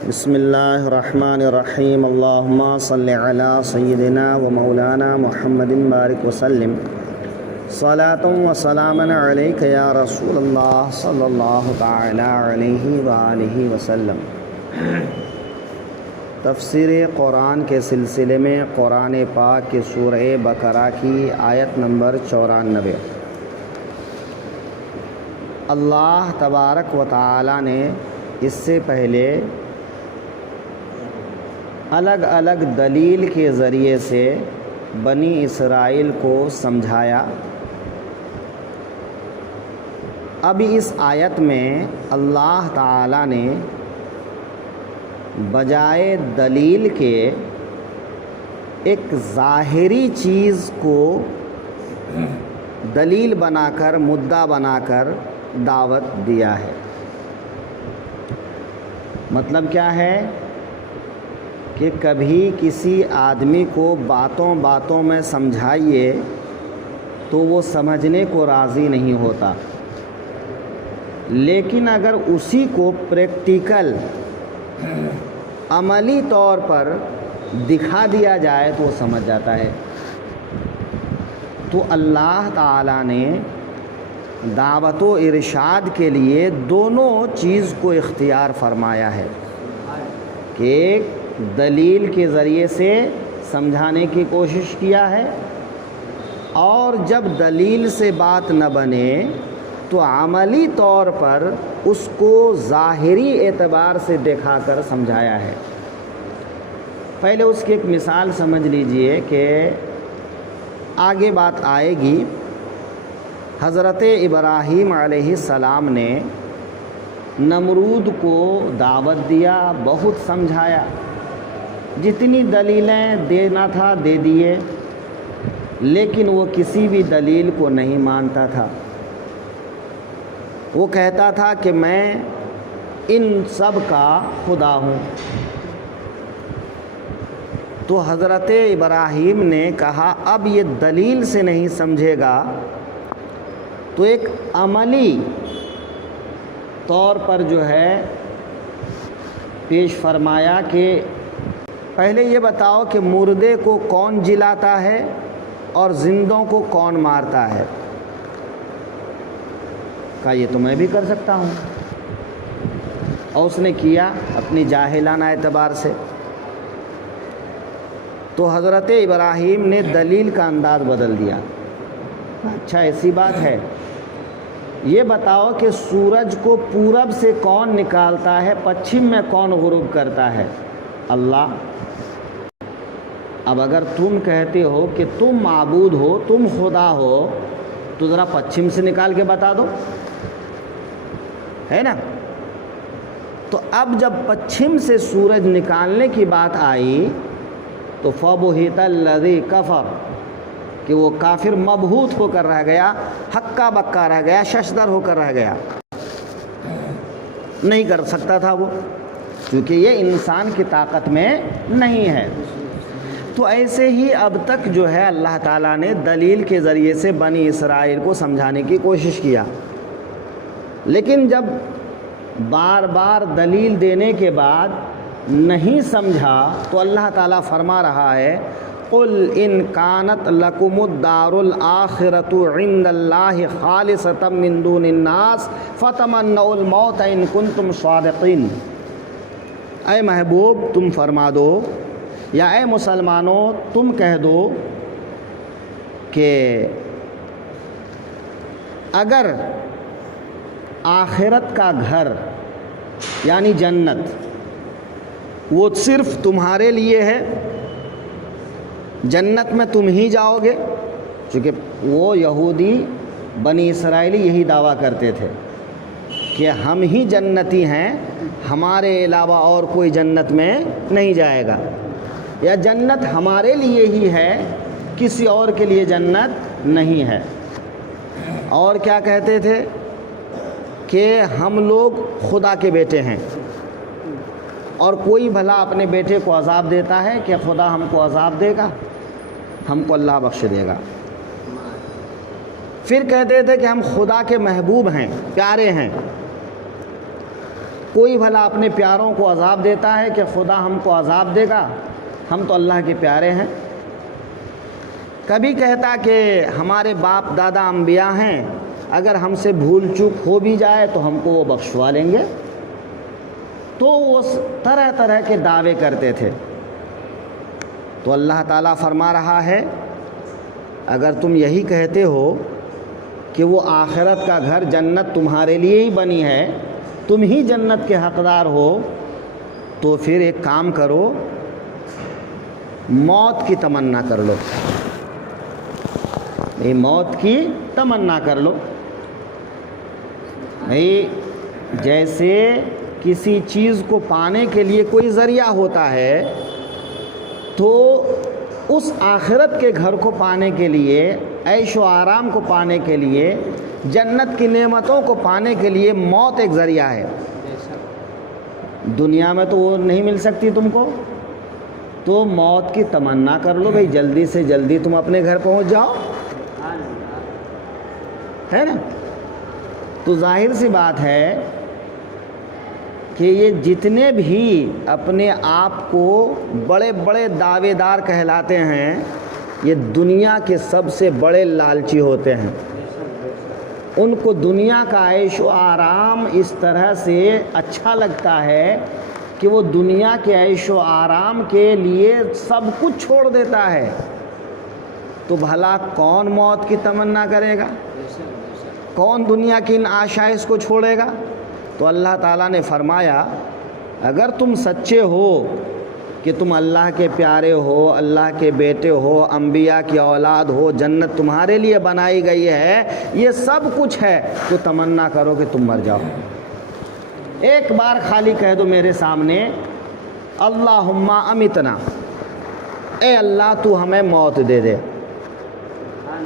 بسم اللہ الرحمن الرحیم اللہم صلی علی سیدنا و مولانا محمد بارک وسلم صلاۃ و سلاما علیک یا رسول اللہ صلی اللہ تعالی علیہ وآلہ وسلم۔ تفسیر قرآن کے سلسلے میں قرآن پاک کی سورہ بقرہ کی آیت نمبر 94۔ اللہ تبارک و تعالی نے اس سے پہلے الگ الگ دلیل کے ذریعے سے بنی اسرائیل کو سمجھایا۔ اب اس آیت میں اللہ تعالی نے بجائے دلیل کے ایک ظاہری چیز کو دلیل بنا کر، مدعا بنا کر دعوت دیا ہے۔ مطلب کیا ہے کہ کبھی کسی آدمی کو باتوں باتوں میں سمجھائیے تو وہ سمجھنے کو راضی نہیں ہوتا، لیکن اگر اسی کو پریکٹیکل عملی طور پر دکھا دیا جائے تو وہ سمجھ جاتا ہے۔ تو اللہ تعالیٰ نے دعوت و ارشاد کے لیے دونوں چیز کو اختیار فرمایا ہے کہ ایک دلیل کے ذریعے سے سمجھانے کی کوشش کیا ہے، اور جب دلیل سے بات نہ بنے تو عملی طور پر اس کو ظاہری اعتبار سے دکھا کر سمجھایا ہے۔ پہلے اس کی ایک مثال سمجھ لیجئے کہ آگے بات آئے گی۔ حضرت ابراہیم علیہ السلام نے نمرود کو دعوت دیا، بہت سمجھایا، جتنی دلیلیں دینا تھا دے دیے، لیکن وہ کسی بھی دلیل کو نہیں مانتا تھا۔ وہ کہتا تھا کہ میں ان سب کا خدا ہوں۔ تو حضرت ابراہیم نے کہا اب یہ دلیل سے نہیں سمجھے گا تو ایک عملی طور پر جو ہے پیش فرمایا کہ پہلے یہ بتاؤ کہ مردے کو کون جلاتا ہے اور زندوں کو کون مارتا ہے؟ کہا یہ تو میں بھی کر سکتا ہوں، اور اس نے کیا اپنی جاہلانہ اعتبار سے۔ تو حضرت ابراہیم نے دلیل کا انداز بدل دیا۔ اچھا ایسی بات ہے، یہ بتاؤ کہ سورج کو پورب سے کون نکالتا ہے، پچھم میں کون غروب کرتا ہے؟ اللہ۔ اب اگر تم کہتے ہو کہ تم معبود ہو، تم خدا ہو، تو ذرا پچھم سے نکال کے بتا دو، ہے نا؟ تو اب جب پچھم سے سورج نکالنے کی بات آئی تو فَبُہِتَ الَّذِي كَفَرَ، کہ وہ کافر مبہوت ہو کر رہ گیا، ہکا بکا رہ گیا، ششدر ہو کر رہ گیا، نہیں کر سکتا تھا وہ، کیونکہ یہ انسان کی طاقت میں نہیں ہے۔ تو ایسے ہی اب تک جو ہے اللہ تعالیٰ نے دلیل کے ذریعے سے بنی اسرائیل کو سمجھانے کی کوشش کیا، لیکن جب بار بار دلیل دینے کے بعد نہیں سمجھا تو اللہ تعالیٰ فرما رہا ہے قُلْ إِنْ كَانَتْ لَكُمُ الدَّارُ الْآخِرَةُ عِنْدَ اللَّهِ خَالِصَةً مِّن دُونِ النَّاسِ فَتَمَنَّوُا الْمَوْتَ إِن كُنتُمْ صَادِقِينَ۔ اے محبوب تم فرما دو، یا اے مسلمانوں تم کہہ دو کہ اگر آخرت کا گھر یعنی جنت وہ صرف تمہارے لیے ہے، جنت میں تم ہی جاؤ گے، چونکہ وہ یہودی بنی اسرائیلی یہی دعویٰ کرتے تھے کہ ہم ہی جنتی ہیں، ہمارے علاوہ اور کوئی جنت میں نہیں جائے گا، یا جنت ہمارے لیے ہی ہے، کسی اور کے لیے جنت نہیں ہے۔ اور کیا کہتے تھے کہ ہم لوگ خدا کے بیٹے ہیں، اور کوئی بھلا اپنے بیٹے کو عذاب دیتا ہے کہ خدا ہم کو عذاب دے گا، ہم کو اللہ بخش دے گا۔ پھر کہتے تھے کہ ہم خدا کے محبوب ہیں، پیارے ہیں، کوئی بھلا اپنے پیاروں کو عذاب دیتا ہے کہ خدا ہم کو عذاب دے گا؟ ہم تو اللہ کے پیارے ہیں۔ کبھی کہتا کہ ہمارے باپ دادا انبیاء ہیں، اگر ہم سے بھول چوک ہو بھی جائے تو ہم کو وہ بخشوا لیں گے۔ تو وہ طرح طرح کے دعوے کرتے تھے۔ تو اللہ تعالیٰ فرما رہا ہے اگر تم یہی کہتے ہو کہ وہ آخرت کا گھر جنت تمہارے لیے ہی بنی ہے، تم ہی جنت کے حقدار ہو، تو پھر ایک کام کرو، موت کی تمنا کر لو۔ موت کی تمنا کر لو۔ جیسے کسی چیز کو پانے کے لیے کوئی ذریعہ ہوتا ہے، تو اس آخرت کے گھر کو پانے کے لیے، عیش و آرام کو پانے کے لیے، جنت کی نعمتوں کو پانے کے لیے موت ایک ذریعہ ہے۔ دنیا میں تو وہ نہیں مل سکتی تم کو، تو موت کی تمنا کر لو بھائی، جلدی سے جلدی تم اپنے گھر پہنچ جاؤ، ہے نا؟ تو ظاہر سی بات ہے کہ یہ جتنے بھی اپنے آپ کو بڑے بڑے دعوے دار کہلاتے ہیں، یہ دنیا کے سب سے بڑے لالچی ہوتے ہیں۔ ان کو دنیا کا عیش و آرام اس طرح سے اچھا لگتا ہے کہ وہ دنیا کے عیش و آرام کے لیے سب کچھ چھوڑ دیتا ہے۔ تو بھلا کون موت کی تمنا کرے گا؟ کون دنیا کی ان آشائش کو چھوڑے گا؟ تو اللہ تعالیٰ نے فرمایا اگر تم سچے ہو کہ تم اللہ کے پیارے ہو، اللہ کے بیٹے ہو، انبیاء کی اولاد ہو، جنت تمہارے لیے بنائی گئی ہے، یہ سب کچھ ہے، تو تمنا کرو کہ تم مر جاؤ۔ ایک بار خالی کہہ دو میرے سامنے اللہم امیتنا، اے اللہ تو ہمیں موت دے دے۔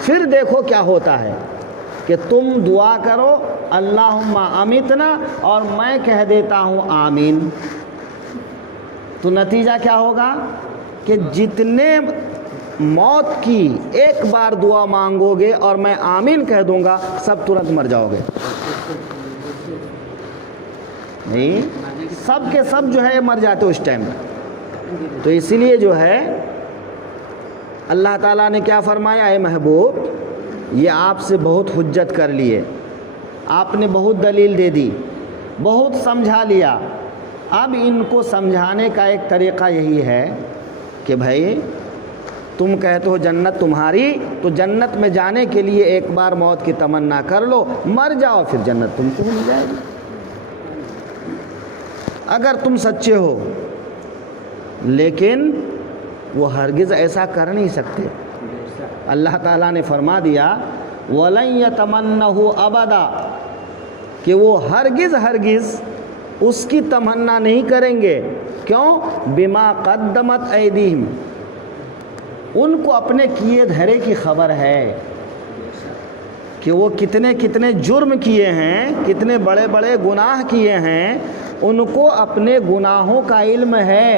پھر دیکھو کیا ہوتا ہے کہ تم دعا کرو اللہم امیتنا اور میں کہہ دیتا ہوں آمین، تو نتیجہ کیا ہوگا کہ جتنے موت کی ایک بار دعا مانگو گے اور میں آمین کہہ دوں گا، سب ترنت مر جاؤ گے۔ نہیں، سب کے سب جو ہے مر جاتے اس ٹائم۔ تو اسی لیے جو ہے اللہ تعالیٰ نے کیا فرمایا، اے محبوب یہ آپ سے بہت حجت کر لیے، آپ نے بہت دلیل دے دی، بہت سمجھا لیا، اب ان کو سمجھانے کا ایک طریقہ یہی ہے کہ بھائی تم کہتے ہو جنت تمہاری، تو جنت میں جانے کے لیے ایک بار موت کی تمنا کر لو، مر جاؤ، پھر جنت تم کو مل جائے گی۔ اگر تم سچے ہو، لیکن وہ ہرگز ایسا کر نہیں سکتے۔ اللہ تعالیٰ نے فرما دیا وَلَن يَتَمَنَّهُ أَبَدًا، کہ وہ ہرگز اس کی تمنا نہیں کریں گے۔ کیوں؟ بِمَا قَدَّمَتْ أَيْدِيهِمْ، ان کو اپنے کیے دھرے کی خبر ہے کہ وہ کتنے کتنے جرم کیے ہیں، کتنے بڑے بڑے گناہ کیے ہیں، ان کو اپنے گناہوں کا علم ہے،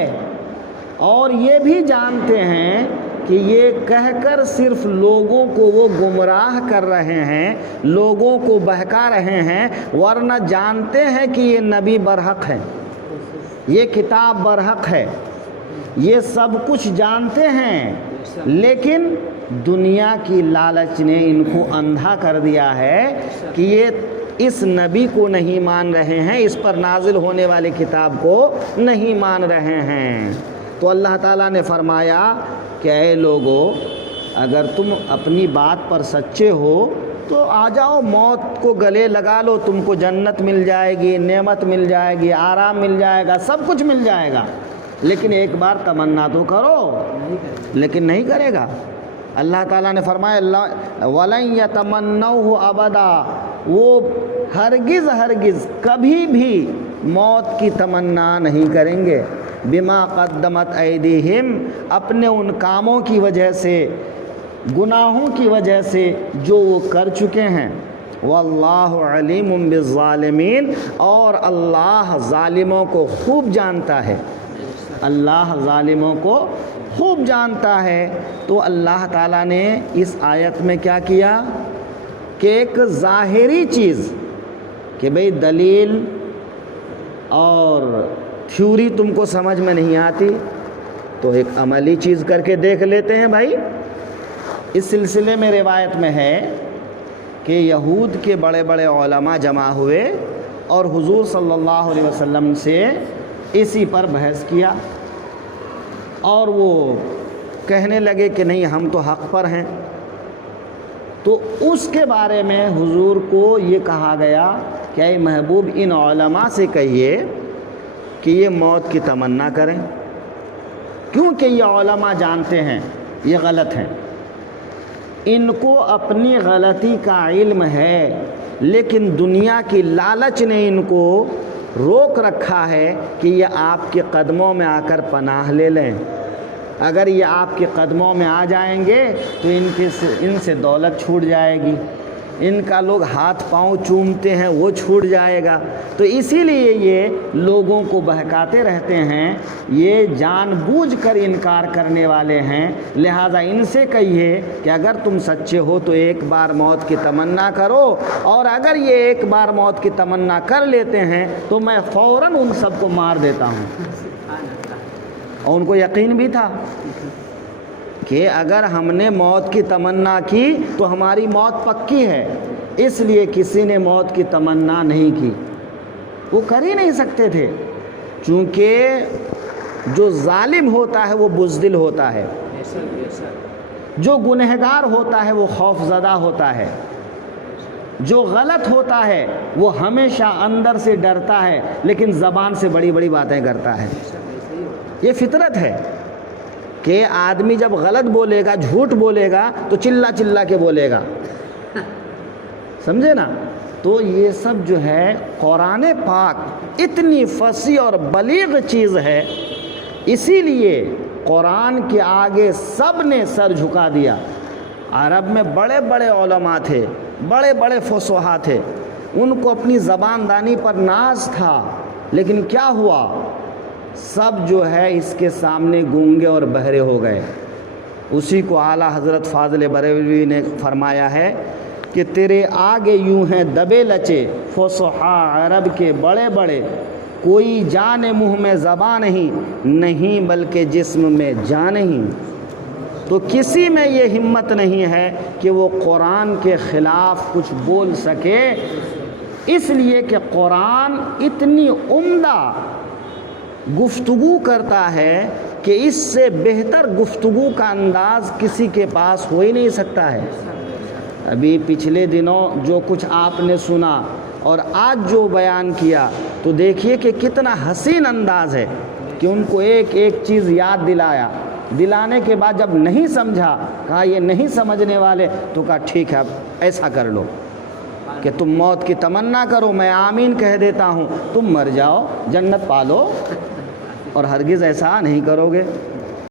اور یہ بھی جانتے ہیں کہ یہ کہہ کر صرف لوگوں کو وہ گمراہ کر رہے ہیں، لوگوں کو بہکا رہے ہیں، ورنہ جانتے ہیں کہ یہ نبی برحق ہے، یہ کتاب برحق ہے، یہ سب کچھ جانتے ہیں، لیکن دنیا کی لالچ نے ان کو اندھا کر دیا ہے کہ یہ اس نبی کو نہیں مان رہے ہیں، اس پر نازل ہونے والے کتاب کو نہیں مان رہے ہیں۔ تو اللہ تعالیٰ نے فرمایا کہ اے لوگو اگر تم اپنی بات پر سچے ہو تو آ جاؤ، موت کو گلے لگا لو، تم کو جنت مل جائے گی، نعمت مل جائے گی، آرام مل جائے گا، سب کچھ مل جائے گا، لیکن ایک بار تمنا تو کرو، لیکن نہیں کرے گا۔ اللہ تعالیٰ نے فرمایا وَلَن يَتَمَنَّوْهُ أَبَدًا، وہ ہرگز کبھی بھی موت کی تمنا نہیں کریں گے، بما قدمت ایدیہم، اپنے ان کاموں کی وجہ سے، گناہوں کی وجہ سے جو وہ کر چکے ہیں۔ واللہ علیم بالظالمین، اور اللہ ظالموں کو خوب جانتا ہے، اللہ ظالموں کو خوب جانتا ہے۔ تو اللہ تعالیٰ نے اس آیت میں کیا کیا کہ ایک ظاہری چیز کہ بھئی دلیل اور تھیوری تم کو سمجھ میں نہیں آتی تو ایک عملی چیز کر کے دیکھ لیتے ہیں بھائی۔ اس سلسلے میں روایت میں ہے کہ یہود کے بڑے بڑے علماء جمع ہوئے اور حضور صلی اللہ علیہ وسلم سے اسی پر بحث کیا، اور وہ کہنے لگے کہ نہیں ہم تو حق پر ہیں۔ تو اس کے بارے میں حضور کو یہ کہا گیا کہ اے محبوب ان علماء سے کہیے کہ یہ موت کی تمنا کریں، کیونکہ یہ علماء جانتے ہیں یہ غلط ہیں، ان کو اپنی غلطی کا علم ہے، لیکن دنیا کی لالچ نے ان کو روک رکھا ہے کہ یہ آپ کے قدموں میں آ کر پناہ لے لیں۔ اگر یہ آپ کے قدموں میں آ جائیں گے تو ان سے دولت چھوٹ جائے گی، ان کا لوگ ہاتھ پاؤں چومتے ہیں وہ چھوٹ جائے گا، تو اسی لیے یہ لوگوں کو بہکاتے رہتے ہیں، یہ جان بوجھ کر انکار کرنے والے ہیں۔ لہٰذا ان سے کہیے کہ اگر تم سچے ہو تو ایک بار موت کی تمنا کرو، اور اگر یہ ایک بار موت کی تمنا کر لیتے ہیں تو میں فوراً ان سب کو مار دیتا ہوں۔ اور ان کو یقین بھی تھا کہ اگر ہم نے موت کی تمنا کی تو ہماری موت پکی ہے، اس لیے کسی نے موت کی تمنا نہیں کی، وہ کر ہی نہیں سکتے تھے، چونکہ جو ظالم ہوتا ہے وہ بزدل ہوتا ہے، جو گنہگار ہوتا ہے وہ خوف زدہ ہوتا ہے، جو غلط ہوتا ہے وہ ہمیشہ اندر سے ڈرتا ہے لیکن زبان سے بڑی بڑی باتیں کرتا ہے۔ یہ فطرت ہے کہ آدمی جب غلط بولے گا، جھوٹ بولے گا تو چلا چلا کے بولے گا، سمجھے نا؟ تو یہ سب جو ہے قرآن پاک اتنی فصیح اور بلیغ چیز ہے، اسی لیے قرآن کے آگے سب نے سر جھکا دیا۔ عرب میں بڑے بڑے علماء تھے، بڑے بڑے فصحاء تھے، ان کو اپنی زبان دانی پر ناز تھا، لیکن کیا ہوا؟ سب جو ہے اس کے سامنے گونگے اور بہرے ہو گئے۔ اسی کو اعلیٰ حضرت فاضل بریلوی نے فرمایا ہے کہ تیرے آگے یوں ہیں دبے لچے فصحاء عرب کے بڑے بڑے، کوئی جان منہ میں زبان نہیں بلکہ جسم میں جان نہیں۔ تو کسی میں یہ ہمت نہیں ہے کہ وہ قرآن کے خلاف کچھ بول سکے، اس لیے کہ قرآن اتنی عمدہ گفتگو کرتا ہے کہ اس سے بہتر گفتگو کا انداز کسی کے پاس ہو ہی نہیں سکتا ہے۔ ابھی پچھلے دنوں جو کچھ آپ نے سنا اور آج جو بیان کیا تو دیکھیے کہ کتنا حسین انداز ہے کہ ان کو ایک ایک چیز یاد دلانے کے بعد جب نہیں سمجھا، کہا یہ نہیں سمجھنے والے، تو کہا ٹھیک ہے اب ایسا کر لو کہ تم موت کی تمنا کرو، میں آمین کہہ دیتا ہوں، تم مر جاؤ جنت پالو، اور ہرگز ایسا نہیں کرو گے۔